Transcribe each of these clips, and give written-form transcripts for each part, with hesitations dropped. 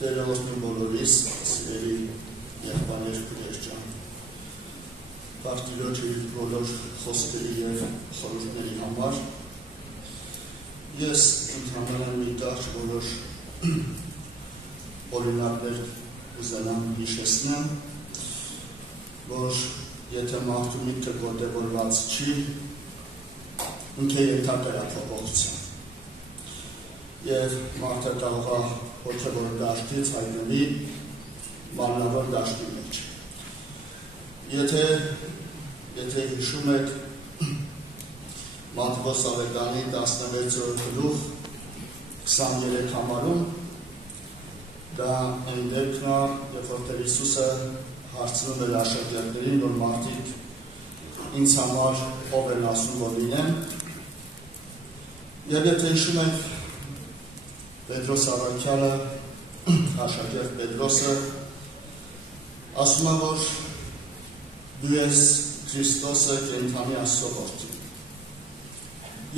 Տերը օրհնի բոլորիս, սիրելի եղբայրներ, քույրեր ջան։ Տիրոջ իր բոլոր խոսքերի և խորհուրդների համար ես ընդհանրապես մի կարճ բոլոր օրինակներ ուզենամ հիշեցնեմ, որ եթե մարդու միտքը գոտևորված չի, ինքը ենթակա է փոփոխության։ Եվ մարդը կարող է հոգևոր դաշտից հայտնվի մարմնավոր դաշտի մեջ։ Եթե հիշում եք Մատթեոս Ավետարանի 16-րդ գլուխ 23 համարում, դա այն դեպքն է, երբ որ Տեր Հիսուսը հարցնում էր աշակերտներին, որ մարդիկ ինձ համար ով են ասում, որ լինեմ, եւ եթե հիշում եք Պետրոս առաքյալը, աշակերտ Պետրոսը, ասում է, որ դու ես Քրիստոսը կենդանի Աստծո որդին։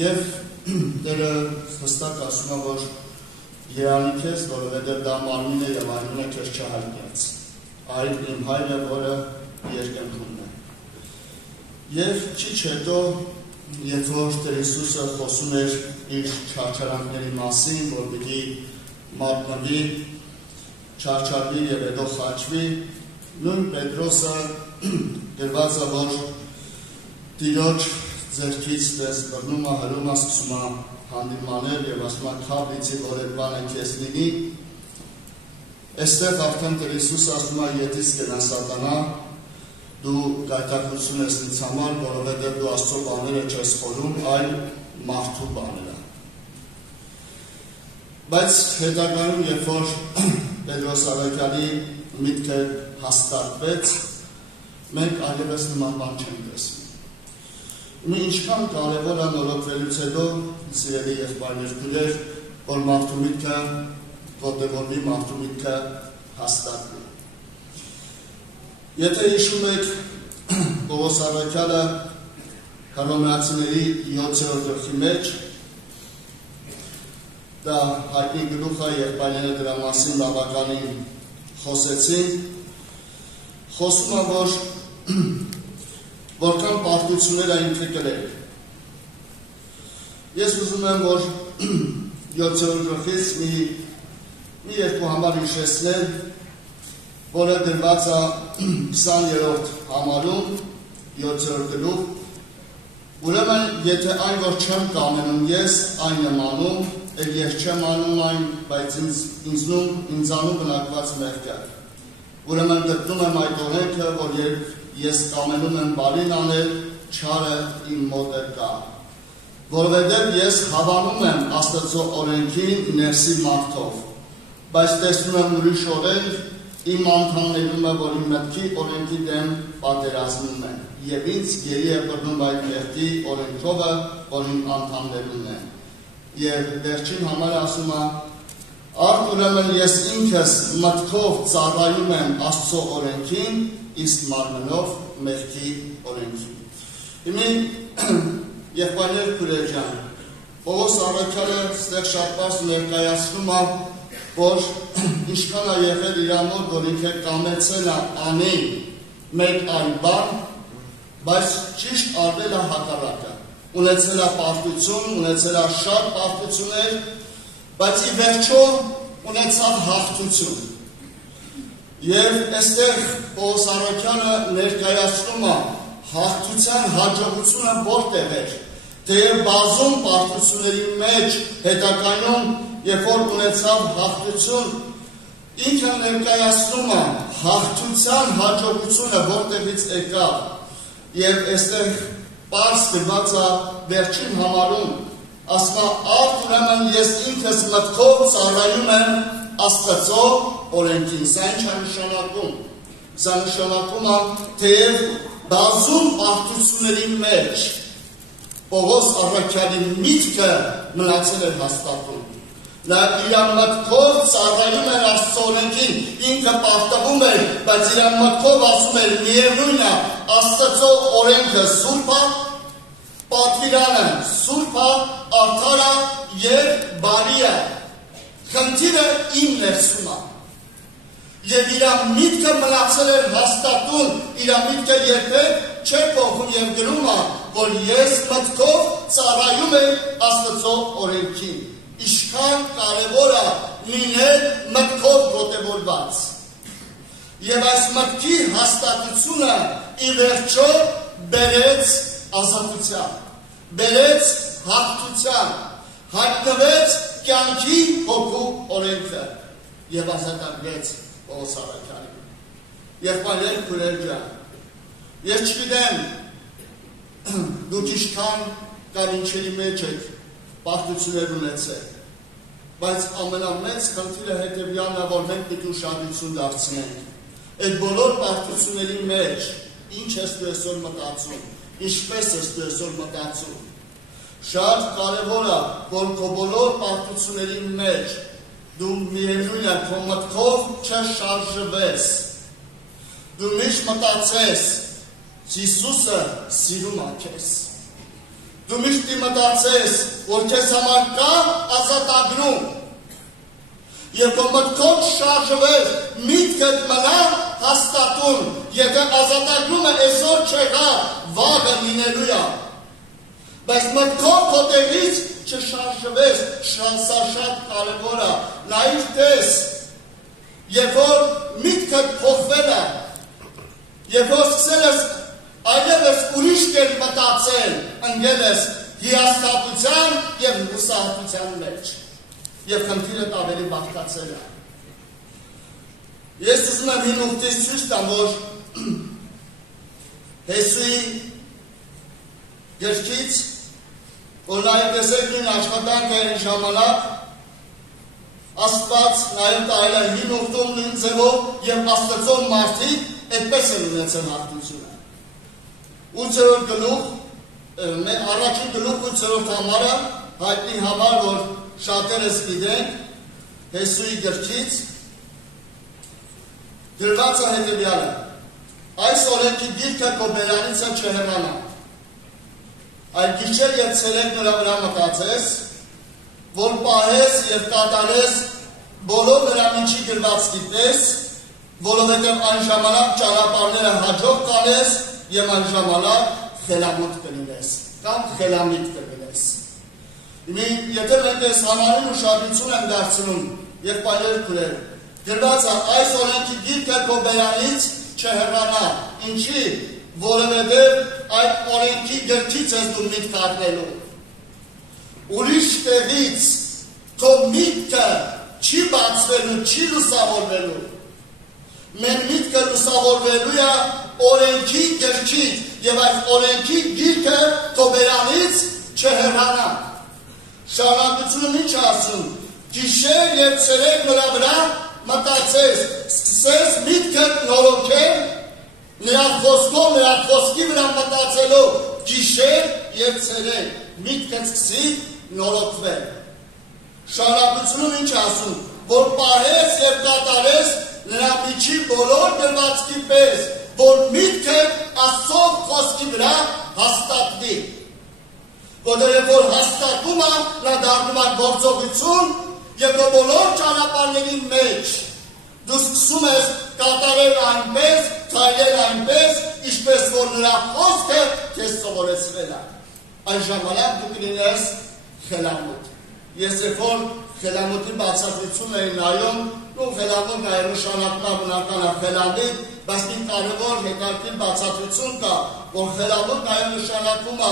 Եվ Տերը հստակ ասում է, որ երանի քեզ, որովհետև դա մարմինը եւ անունը քեզ չհայտնեց, այլ իմ հայրը, որը երկնքում է։ Եվ քիչ հետո, երբ որ Տեր Հիսուսը խոսում էր իր չարչարանքների մասին, որ պիտի մատնվի, չարչարվի եւ հետո խաչվի, նույն Պետրոսը գրված է, որ Տիրոջ ձեռքից տես բռնում է, հրում է, սկսում է հանդիմանել եւ ասում է քաբրիցի, որ այդ բանը քեզ լինի։ Այստեղ արդեն Տեր Հիսուսը ասում է, ետից կենա սատանա, դու գայթակղություն ես ինձ համար, որովհետև դու Աստծո բաները չես խորում, այլ մարդու բաները։ Բայց հետագայում, երբ որ Պետրոս առաքյալի միտքը հաստատվեց, մենք այլևս նման բան չենք տեսնում։ Ու ինչքան կարևոր է նորոգվելուց հետո, սիրելի եղբայրներ, քույրեր, որ մարդու միտքը ոտևորվի, մարդու միտքը հաստատվի։ Եթե հիշում եք Պողոս առաքյալը Հռոմեացիների 7-րդ գլխի մեջ, դա հայտնի գլուխ է, եղբայրները դրա մասին բավականին խոսեցին, խոսում է, որ որքան պարտություններ է ինքը կրել։ Ես ուզում եմ, որ 7-րդ գլխից մի երկու համար հիշեցնել, որը դրված է 20-րդ համարում, 7-րդ գլուխ, ուրեմն, եթե այն, որ չեմ կամենում ես, այն եմ անում, էլ ես չեմ անում այն, բայց ինձանում բնակված մեղք է։ Ուրեմն գտնում եմ այդ օրենքը, որ երբ ես կամենում եմ բարին անել, չարը իմ մոտ է կա։ Որովհետև ես հավանում եմ Աստծո օրենքին ներսի մարդով, բայց տեսնում եմ ուրիշ օրենք, իմ անդամներում է, որ իմ մտքի օրենքի դեմ պատերազմում են, և ինձ գերի է բռնում այդ մեղքի օրենքովը, որ իմ անդամներում են։ Եվ վերջին համար ասում է, արդ ուրեմն ես ինքս մտքով ծառայում եմ Աստծո օրենքին, իսկ մարմնով մեղքի օրենքին։ Հիմա եղբայրներ, քույրեր ջան, Պողոս առաքյալը ստեղ շատ պարզ ներկայացնում է, որ ինչքան է եղել իր մոտ, որ ինքը կամեցել է անի մեկ այլ բան, բայց ճիշտ արվել է հակառակը։ Ունեցել է պարտություն, ունեցել է շատ պարտություններ, բայց ի վերջո ունեցավ հաղթություն։ Եվ այստեղ Պողոս առաքյալը ներկայացնում է հաղթության հաջողությունը որտեղ էր, թեև բազում պարտությունների մեջ հետագայում, երբ որ ունեցավ հաղթություն, ինքը ներկայացնում է հաղթության հաջողությունը որտեղից եկավ, եւ այստեղ պարզ գրված է վերջին համարում, ասում է, արդ ուրեմն ես ինքս մտքով ծառայում եմ Աստծո օրենքին։ Սա ինչ է նշանակում։ Սա նշանակում է, թեև բազում պարտությունների մեջ Պողոս առաքյալի միտքը մնացել էր հաստատում։ Նա իր մտքով ծառայում էր Աստծո օրենքին, ինքը պարտվում էր, բայց իր մտքով ասում էր միևնույն է, Աստծո օրենքը սուրբ է, պատվիրանը սուրբ է, արդար է եւ բարի է։ Խնդիրը իմ ներսում է։ Եվ իր միտքը մնացել էր հաստատուն, իր միտքը երբեք չէ փոխում եւ գրում է, որ ես մտքով ծառայում եմ Աստծո օրենքին։ Ինչքան կարևոր է լինել մտքով ոգևորված։ Եվ այս մտքի հաստատությունը ի վերջո բերեց ազատության, բերեց հաղթության, հայտնվեց կյանքի հոգու օրենքը եւ ազատագրեց Պողոս առաքյալին։ Եղբայրներ, քույրեր ջան, ես չգիտեմ դուք ինչքան կամ ինչերի մեջ եք պարտություններ ունեցել, բայց ամենամեծ խնդիրը հետևյալն է, որ մենք պետք է ուշադրություն դարձնենք։ Այդ բոլոր պարտությունների մեջ ինչ ես դու այսօր մտածում, ինչպես ես դու այսօր մտածում։ Շատ կարևոր է, որ քո բոլոր պարտությունների մեջ դու միևնույն է քո մտքով չշարժվես։ Դու միշտ մտածես, Հիսուսը սիրում է քեզ։ Դու միշտ մտածես, որ քեզ համար կա ազատագրում։ Եվ քո մտքով շարժվես, միտքդ մնա հաստատուն, եթե ազատագրումը այսօր չեղա, վաղը լինելու է։ Բայց մտքով քո տեղից չշարժվես, սա շատ կարևոր է։ Նայիր տես, երբ որ միտքդ փոխվել է, երբ որ սկսել ես այլևս ուրիշ կերպ մտածել, ընկել ես հիասթափության եւ հուսահատության մեջ, եւ խնդիրդ ավելի բաղկացել է։ Ես ուզում եմ հին ուխտից ցույց տամ, որ Հեսուի գրքից, որ նաև տեսեք նույն աշխատանքը այն ժամանակ Աստված նաև տայել է հին ուխտում նույն ձևով եւ Աստծո մարդիկ այդպես են ունեցել հաղթությունը։ 8-րդ գլուխ, առաջին գլուխ 8-րդ համարը հայտնի համար, որ շատերս գիտենք, Հեսուի գրքից գրված է հետևյալը. այս օրենքի դիրքը քո բերանիցը չհեռանա, այլ գիշեր եւ ցերեկ նրա վրա մտածես, որ պահես եւ կատարես բոլոր նրա միջի գրված գիտես, որովհետեւ այն ժամանակ ճանապարհները հաջող կանես եւ այն ժամանակ խելամիտ կլինես կամ խելամիտ կլինես։ Եթե մենք այս համարին ուշադրություն ենք դարձնում եւ պայել քուրեր, գրված է այս օրենքի դիրքը քո բերանից չհեռանա, ինչի, որովհետև այդ օրենքի գրքից ես դու միտք առնելու։ Ուրիշ տեղից քո միտքը չի բացվելու, չի լուսավորվելու։ Մեր միտքը լուսավորվելու է օրենքի գրքից եւ այդ օրենքի գիրքը քո բերանից չհեռանա։ Շարունակությունը ինչ ասում, գիշեր եւ ցերեկ նրա վրա մտածես, սկսես միտքդ նորոգել, նրա խոսքով, նրա խոսքի վրա մտածելով, գիշեր եւ ցերեկ, միտքդ սկսի նորոգվել։ Շարունակությունում ինչ ասում, որ պահես եւ կատարես նրա միջի բոլոր դրվածքի պես, որ միտքդ Աստծո խոսքի վրա հաստատվի։ Որովհետև որ հաստատում է, նա դառնում է գործողություն եւ քո բոլոր ճանապարհների մեջ դու սկսում ես կատարել այնպես, քայլել այնպես, ինչպես որ նրա խոսքը քեզ սովորեցրել է։ Այն ժամանակ դու կլինես խելամիտ։ Ես երբ խելամիտի բացատրությունն էի նայում, ու խելամիտ նշանակն բնական է խելամիտ, բայց մի կարևոր հետաքրքիր բացատրություն կա, որ խելամիտ նաև նշանակում է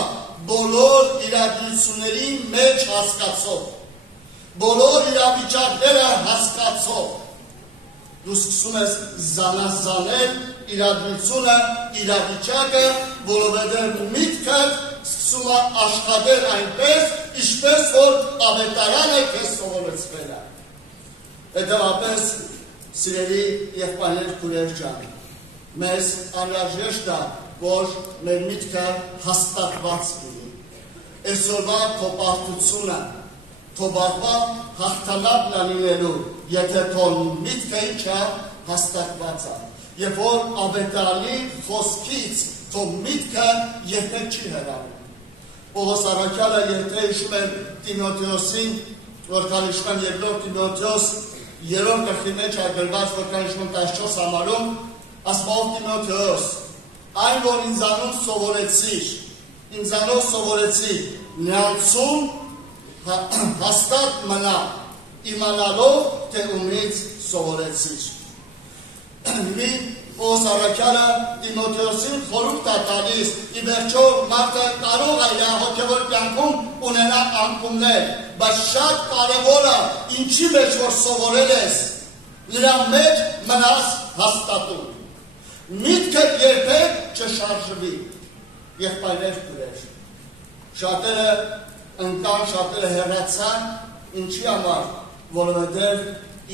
բոլոր իրադարձությունների մեջ հասկացող, բոլոր իրավիճակները հասկացող։ Դու սկսում ես զանազանել իրադրությունը, իրավիճակը, որովհետև միտքը սկսում է աշխատել այնպես, ինչպես որ ավետարանը քեզ սովորեցրել է։ Հետևաբար, սիրելի եղբայրներ, քույրեր ջան, մեզ անհրաժեշտ է, որ մեր միտքը հաստատված լինի։ Այսօրվա քո պարտությունը, քո վաղվա հաղթանակն է լինելու, եթե քո միտքը ինչա հաստատված է։ Երբ որ ավետարանի խոսքից քո միտքը երբեք չի հեռանում։ Պողոս առաքյալը եթե հիշում է Տիմոթեոսին, որքան հիշում եմ երկրորդ Տիմոթեոս երրորդ գլխի մեջ գրված վկայություն 14 համարում ասում Տիմոթեոս, այն որ ինձանով սովորեցի նրանցում հաստատ մնա, իմանալով թե ումից սովորեցիր։ Մի Պողոս առաքյալը Տիմոթեոսին խորհուրդ է տալիս, ի վերջո մարդը կարող է իր հոգևոր կյանքում ունենալ անկումներ, բայց շատ կարևոր է ինչի մեջ որ սովորել ես, նրա մեջ մնաս հաստատում։ Միտքդ երբեք չշարժվի, եղբայրներ կուրեր։ Շատերը ընկան, շատերը հեռացան, ինչի համար, որովհետև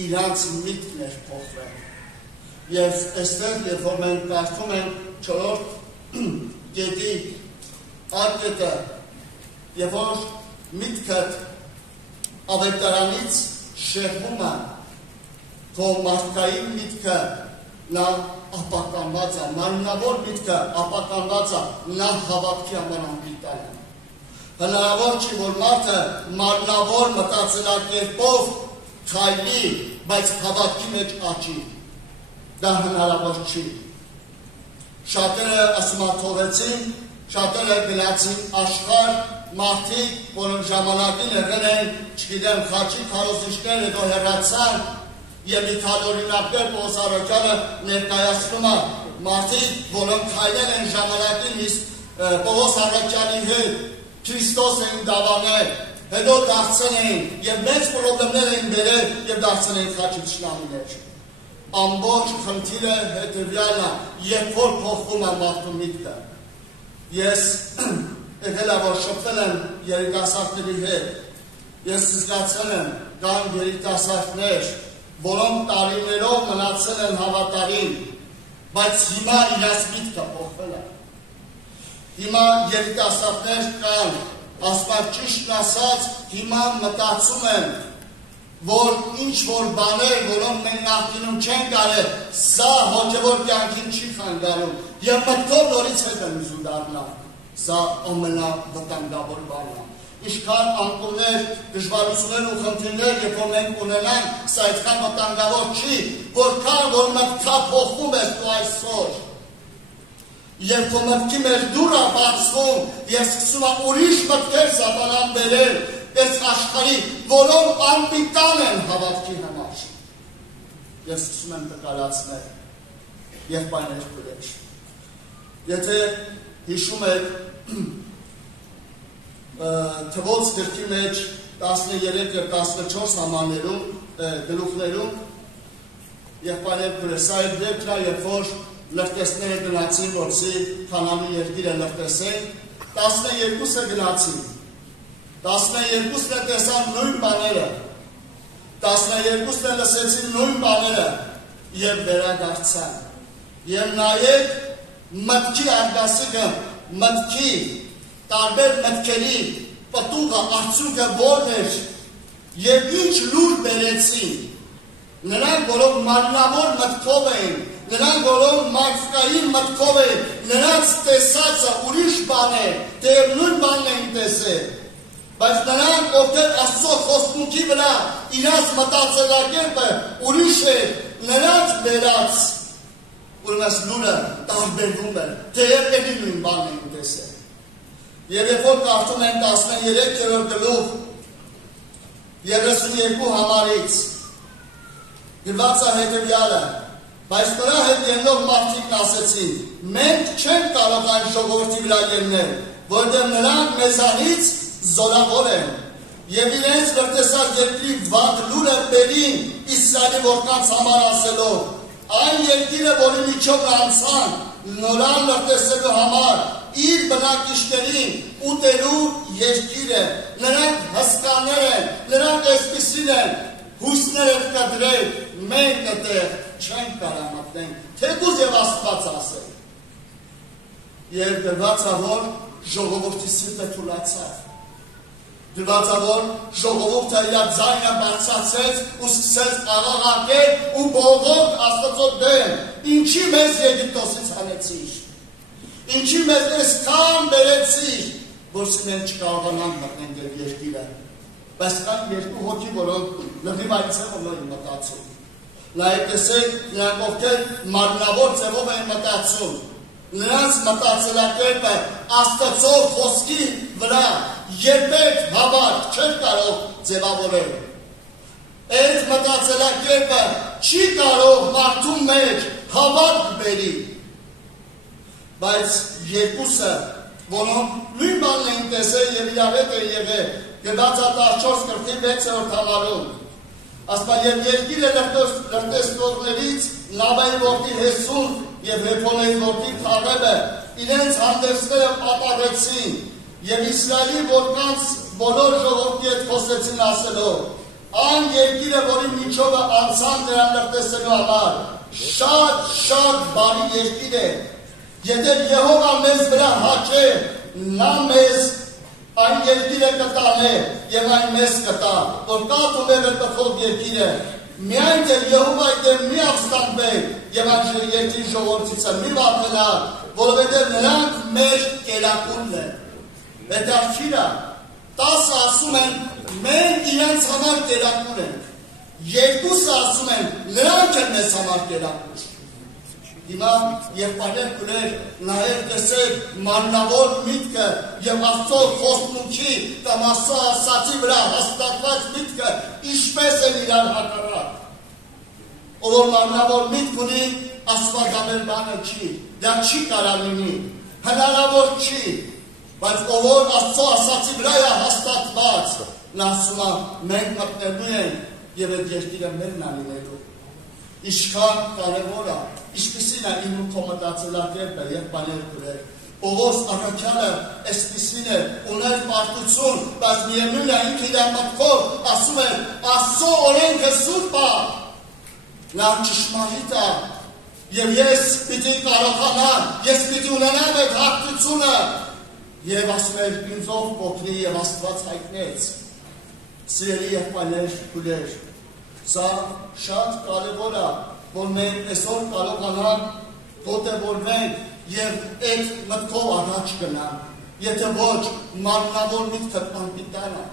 իրանց միտքն էր փոխվել։ Եվ այստեղ, երբ որ մենք կարդում ենք 4-րդ կետի արկետը, երբ որ միտքդ ավետարանից շեղվում է, թող մարդկային միտքը նա ապականված է, մարմնավոր միտքը ապականված է, նա հավատքի համար անպիտան է։ Հնարավոր չի, որ մարդը մարմնավոր մտածելակերպով քայլի, բայց հավատքի մեջ աճի։ Դա հնարավոր չի։ Շատերը ասում թողեցին, շատերը գնացին աշխարհ, մարդիկ, որոնք ժամանակին եղել են, չգիտեմ, խաչի քարոզիչներ, հետո հեռացան, եւ մի քանի օրինակներ Պողոս առաքյալը ներկայացնում է մարդիկ, որոնք քայլել են ժամանակին Պողոս առաքյալի հետ, Քրիստոս են դավանել, հետո դարձել են եւ մեծ խնդիրներ են բերել եւ դարձել են խաչի ճշնամիներ։ Ամբողջ խնդիրը հետևյալն է, երբ որ փոխվում է մարդու միտքը։ Ես եղել եմ, որ շփվել եմ երիտասարդների հետ, ես զգացել եմ, կան երիտասարդներ, որոնք տարիներով մնացել են հավատարիմ, բայց հիմա իրաց միտքը փոխվել է։ Հիմա երիտասարդներ կան, ասված ճիշտն ասած, հիմա մտածում են, որ ինչ-որ բաներ, որոնք մենք նախկինում չենք արել, սա հոգևոր կյանքին չի խանգարում, եւ մտքով նորից հետ են ուզում դառնալ, սա ամենավտանգավոր բանն է։ Ինչքան անկումներ, դժվարություններ ու խնդիրներ, երբ որ մենք ունենանք, սա այդքան վտանգավոր չի, որքան որ մտքափոխում ես դու այսօր։ Երբ որ մտքի մեր դուռը բացվում, եւ սկսում է ուրիշ մտքեր սատանան բերել, այս աշխարհի, որոնք անպիտան են հավատքի համար։ Ես սկսում եմ տկարացնել, եղբայրներ կուրեր։ Եթե հիշում եք, թվոց գրքի մեջ 13 եւ 14 համարներում, գլուխներում, եղբայրներ կուրեր, սա այդ դեպքն է, երբ որ լրտեսները գնացին, որպեսզի Քանանի երկիրը լրտեսեն, 12-ը գնացին, 12-ը տեսան նույն բաները, 12-ը լսեցին նույն բաները եւ վերադարձան։ Եվ նայեք մտքի արգասիքը, մտքի տարբեր մտքերի պտուղը, արդյունքը որն էր եւ ինչ լուր բերեցին։ Նրանք, որոնք մարմնավոր մտքով էին, նրանք, որոնք մարդկային մտքով էին, նրանց տեսածը ուրիշ բան է, թեև նույն բանն էին տեսել։ Բայց նրանք, ովքեր Աստծո խոստմունքի վրա իրաց մտածելակերպը ուրիշ է, նրանց բերած ուրեմն լուրը տարբերվում է, թեև էլի նույն բանն էին տեսել։ Եվ երբ որ կարդում են 13-րդ գլուխ 32 համարից գրված է հետևյալը, բայց նրա հետ ելնող մարդիկ ասեցին, մենք չենք կարող այն ժողովրդի վրա ելնել, որտեղ նրանք մեզանից զորավոր են, եւ իրենց լրտեսած երկրի վատ լուրը բերին Իսրայելի որդկանց համար ասելով, այն երկիրը, որի միջով անցան, նորան լրտեսելու համար, իր բնակիչներին ուտելու երկիր է, նրանք հսկաներ են, նրանք այսպիսին են, հույսներ են կդրել, մենք այդտեղ չենք կարող մտնենք, թեկուզ եւ Աստված ասել։ Եվ դրված է, որ ժողովրդի սիրտը թուլացավ։ Դրված է, որ ժողովուրդը իր ձայնը բարձրացրեց ու սկսեց աղաղակել ու բողոք Աստծո դեմ։ Ինչի մեզ Եգիպտոսից հանեցիր։ Ինչի մեզ այսքան բերեցիր, որսի մենք չկարողանանք մտնենք այդ երկիրը։ բայց կան երկու հոգի, որոնք լրիվ ձևով են մտածում։ Նաև տեսեք, նրանք ովքեր մարմնավոր ձևով են մտածում, նրանց մտածելակերպը Աստծո խոսքի վրա երբեք հավատ չէր կարող ձևավորել։ Այդ մտածելակերպը չի կարող մարդու մեջ հավատ բերի։ Բայց երկուսը, որոնք նույն բանն էին տեսել եւ իրավետ են եղել, Գեդացա 14:6 համարում։ Ասպա եւ երկիրը լրտեսնողներից Լավայի որդի Հեսուն եւ Հեփոնեի որդի Քալեբը իրենց հանդերձները պատառեցին եւ Իսրայելի որքանց բոլոր ժողովրդի հետ խոսեցին ասելով. Այն երկիրը, որի միջովը անցան նրան լրտեսելու համար, շատ բարի երկիր է։ Եթե Եհովա մեզ վրա հաճե, նա մեզ այն երկիրը կտանե եւ այն մեզ կտա, որ կա տուները տխով երկիրը, միայն դեր Եհովայի դեմ մի ապստամբեք եւ այն երկրի ժողովրդիցը մի վախենար, որովհետեւ նրանք մեր կերակուրն են։ Հետաքրքիր է, 10 ասում են մենք իրենց համար կերակուր ենք, 2 ասում են նրանք են մեզ համար կերակուր։ Հիմա եղբայրներ քույրեր, նայեք տեսեք մարմնավոր միտքը եւ Աստծո խոստմունքի կամ Աստծո ասացի վրա հաստատված միտքը ինչպես են իրար հակառակ։ Ով մարմնավոր միտք ունի, աստվածաբեր բանը չի, դա չի կարող լինի, հնարավոր չի, բայց ով Աստծո ասացի վրա է հաստատված, նա ասում է մենք մտնելու ենք եւ այդ երկիրը մերն է լինելու։ Ինչքան կարևոր է, ինչպիսին է իմ ու քո մտածելակերպը, եղբայրներ քույրեր, Պողոս առաքյալը այսպիսին է, ուներ պարտություն, բայց միևնույն է ինքը իր մտքով ասում է Աստծո օրենքը սուրբ է, նա ճշմարիտ է, եւ ես պիտի կարողանամ, ես պիտի ունենամ այդ հաղթությունը, եւ ասում է ինձով փոխվի եւ Աստված հայտնեց։ Սիրելի եղբայրներ քույրեր, սա շատ կարևոր է, որ մենք այսօր կարողանանք ոտևորվենք եւ այդ մտքով առաջ գնանք։ Եթե ոչ, մարմնավոր միտքը անպիտան է,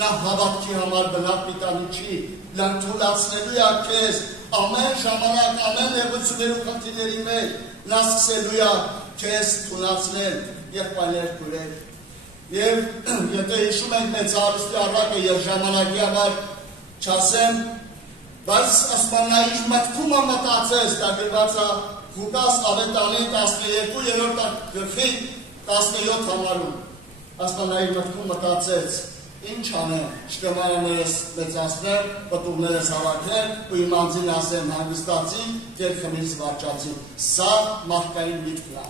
նա հավատքի համար բնավ պիտանի չի, նա թույլատնելու է քեզ ամեն ժամանակ, ամեն նեղությունների խնդիրների մեջ, նա սկսելու է քեզ թույլատնել, եղբայրներ քույրեր։ Եվ եթե հիշում ենք մեծ արուստի առակը եւ ժամանակի համար չասեմ, բայց ասմանայի մտքում մտածես, դա գրված է Ղուկաս ավետարանի 12-րդ գլխի 17 համարում, ասմանայի մտքում մտածեց, ինչ անեմ, շտեմարաններս մեծացնել, պտուղներս հավաքնել, ու իմ անձին ասեմ հանգստացի, դեր խմից վաճացի, սա մարդկային միտքն է։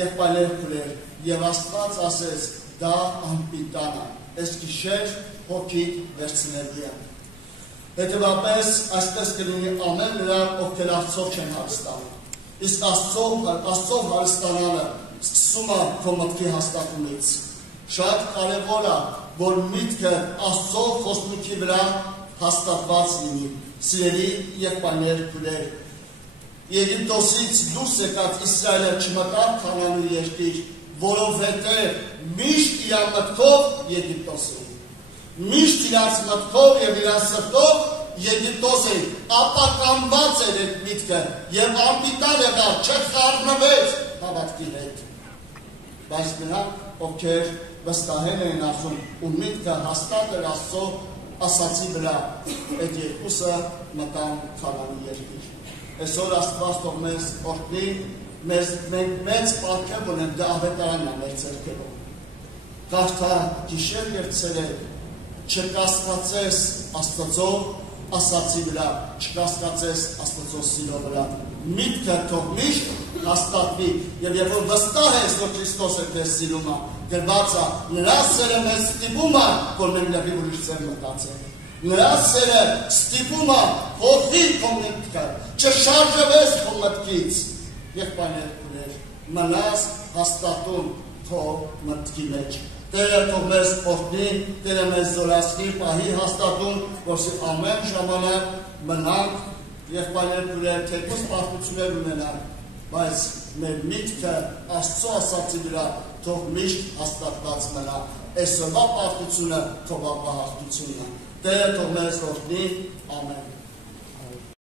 Եղբայրներ քույրեր, եւ Աստված ասեց, դա անպիտան է, այս գիշեր հոգիդ վերցնելու է։ Հետևաբար այսպես կլինի ամեն նրանք, ովքեր Աստծով չեն հարստանում։ Իսկ Աստծով հարստանալը սկսում է քո մտքի հաստատումից։ Շատ կարևոր է, որ միտքը Աստծո խոստմունքի վրա հաստատված լինի։ Սիրելի եղբայրներ քույրեր, Եգիպտոսից դուրս եկած Իսրայելը չմտավ Քանանի երկիր, որովհետև միշտ իր մտքով Եգիպտոս էր։ Միշտ իրաց մտքով եւ իրաց սրտով Եգիպտոս էր, ապականված էր այդ միտքը եւ անպիտան եղավ, չխառնվեց հավատքի հետ։ Բայց նրանք, ովքեր վստահել էին ասում ու միտքը հաստատ էր Աստծո ասացի վրա, այդ երկուսը մտան Քանանի երկիր։ Այսօր Աստված թող մեզ օրհնի, մենք մեծ պարգև ունենք, դա ավետարանն է մեր ձեռքերով։ Կարդա գիշեր եւ ցերեկ, չկասկածես Աստծո ասացի վրա, չկասկածես Աստծո սիրո վրա։ Միտքը թող միշտ հաստատվի, եւ երբ որ վստահ ես, որ Քրիստոսը քեզ սիրում է, գրված է, նրա սերը մեզ ստիպում է, որ մենք լավի ուրիշ ձև մտածենք։ Նրա սերը ստիպում է փոխի քո միտքը, չշարժվես քո մտքից։ Եղբայրներ քույրեր, մնաս հաստատում քո մտքի մեջ։ Տերը թող մեզ օրհնի, Տերը մեզ զորացնի, պահի հաստատում, որպեսզի ամեն ժամանակ մնանք, եղբայրներ քույրեր, թեկուզ պարտություններ ունենանք, բայց մեր միտքը Աստծո ասացի վրա թող միշտ հաստատված մնա։ այսօրվա պարտությունը թող ապահովությունը Տերը թող մեզ օգնի ամեն